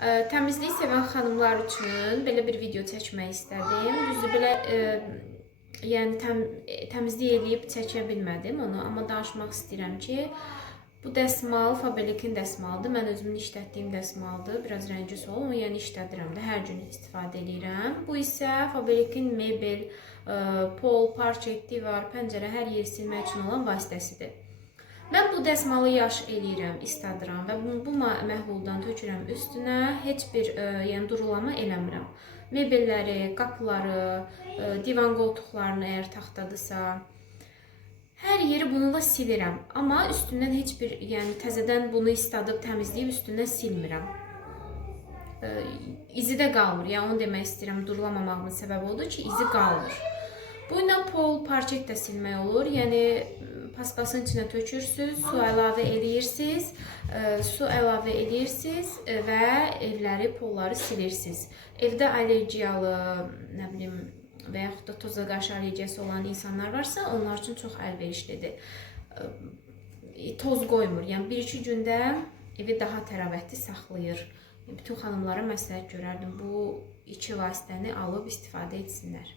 Ə, Təmizlik sevən xanımlar üçün belə bir video çəkmək istədim. Düzdür, belə ə, yəni təm, təmizlik eləyib çəkə bilmədim onu, amma danışmaq istəyirəm ki, bu dəsmal Faberlikin dəsmalıdır. Mən özümün işlətdiyim dəsmaldır. Biraz rəngi solub, amma yəni işlədirəm də, hər gün istifadə edirəm. Bu isə Faberlikin mebel, ə, pol, parket, divar, pəncərə hər yeri silmək üçün olan vasitəsidir. Mən bu dəsmalı yaş eləyirəm, istadıram və bu, bu məhluldan tökürəm üstünə. Heç bir ə, yəni durulama eləmirəm. Mebelləri, qapıları, ə, divan qoltuqlarını əgər taxtadırsa, hər yeri bununla silirəm. Amma üstündən heç bir, yəni təzədən bunu istadıb təmizləyib üstündən silmirəm. Ə, izi də qalmır. Yəni onu demək istəyirəm, durulamamağımın səbəbi odur ki, izi qalmır. Bu ilə pol, parket də silmək olur. Yəni paspasın içinə tökürsüz, su əlavə eləyirsiniz, ə, su əlavə eləyirsiniz ə, və evləri, polları silirsiniz. Evdə allergiyalı, nə bilim, və yaxud da toza qarşı allergiyası olan insanlar varsa, onlar üçün çox əlverişlidir. Ə, Toz qoymur. Yəni 1-2 gündə evi daha təravətli saxlayır. Bütün xanımlara məsləhət görərdim bu iki vasitəni alıb istifadə etsinlər.